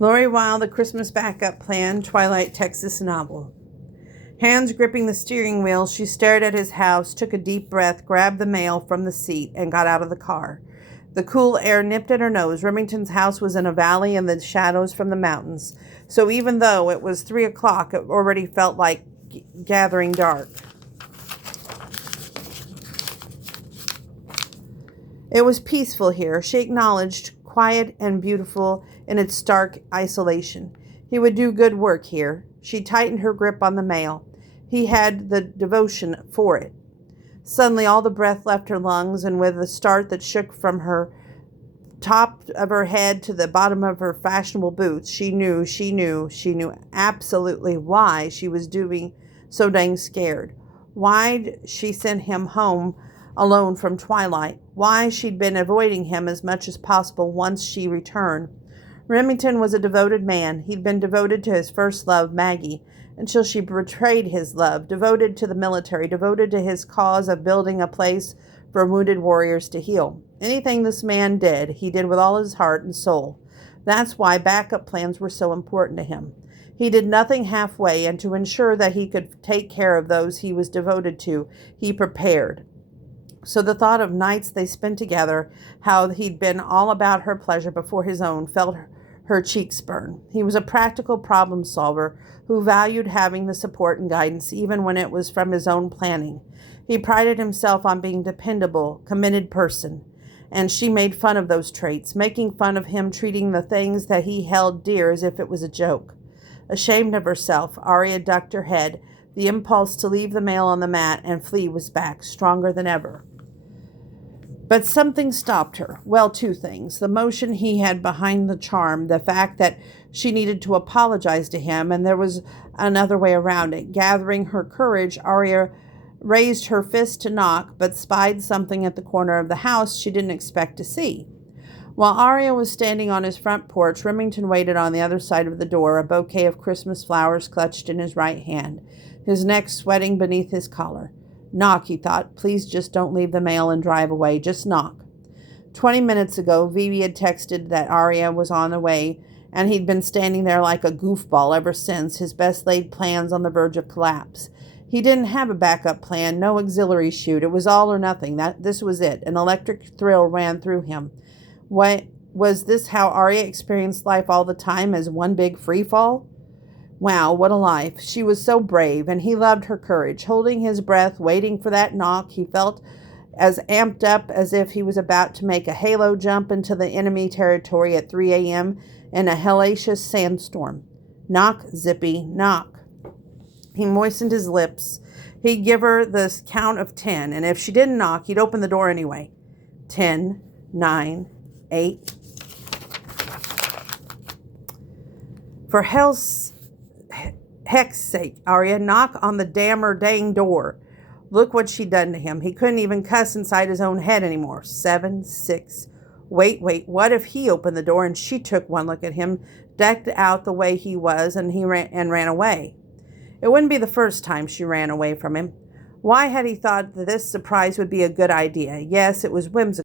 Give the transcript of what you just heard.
Lori Wilde, The Christmas Backup Plan, Twilight, Texas novel. Hands gripping the steering wheel, she stared at his house, took a deep breath, grabbed the mail from the seat, and got out of the car. The cool air nipped at her nose. Remington's house was in a valley in the shadows from the mountains, so even though it was 3 o'clock, it already felt like gathering dark. It was peaceful here, she acknowledged, quiet and beautiful in its stark isolation. He would do good work here. She tightened her grip on the mail. He had the devotion for it. Suddenly all the breath left her lungs, and with a start that shook from her top of her head to the bottom of her fashionable boots, she knew absolutely why she was doing so dang scared. Why'd she send him home alone from Twilight? Why she'd been avoiding him as much as possible once she returned. Remington was a devoted man. He'd been devoted to his first love, Maggie, until she betrayed his love, devoted to the military, devoted to his cause of building a place for wounded warriors to heal. Anything this man did, he did with all his heart and soul. That's why backup plans were so important to him. He did nothing halfway, and to ensure that he could take care of those he was devoted to, he prepared. So the thought of nights they spent together, how he'd been all about her pleasure before his own, felt her cheeks burn. He was a practical problem solver who valued having the support and guidance even when it was from his own planning. He prided himself on being a dependable, committed person, and she made fun of those traits, making fun of him treating the things that he held dear as if it was a joke. Ashamed of herself, Arya ducked her head. The impulse to leave the mail on the mat and flee was back, stronger than ever. But something stopped her. Well, two things. The motion he had behind the charm, the fact that she needed to apologize to him, and there was another way around it. Gathering her courage, Arya raised her fist to knock, but spied something at the corner of the house she didn't expect to see. While Arya was standing on his front porch, Remington waited on the other side of the door, a bouquet of Christmas flowers clutched in his right hand, his neck sweating beneath his collar. Knock, he thought. Please just don't leave the mail and drive away. Just knock. 20 minutes ago, Vivi had texted that Arya was on the way, and he'd been standing there like a goofball ever since, his best laid plans on the verge of collapse. He didn't have a backup plan, no auxiliary chute. It was all or nothing. This was it. An electric thrill ran through him. What was this? How Arya experienced life all the time, as one big free fall? Wow, what a life. She was so brave, and he loved her courage. Holding his breath, waiting for that knock, he felt as amped up as if he was about to make a halo jump into the enemy territory at 3 a.m. in a hellacious sandstorm. Knock, Zippy, knock. He moistened his lips. He'd give her the count of 10, and if she didn't knock, he'd open the door anyway. 10, 9, 8. For heck's sake, Arya, knock on the dang door. Look what she'd done to him. He couldn't even cuss inside his own head anymore. 7, 6. Wait, what if he opened the door and she took one look at him, decked out the way he was, and ran away? It wouldn't be the first time she ran away from him. Why had he thought that this surprise would be a good idea? Yes, it was whimsical.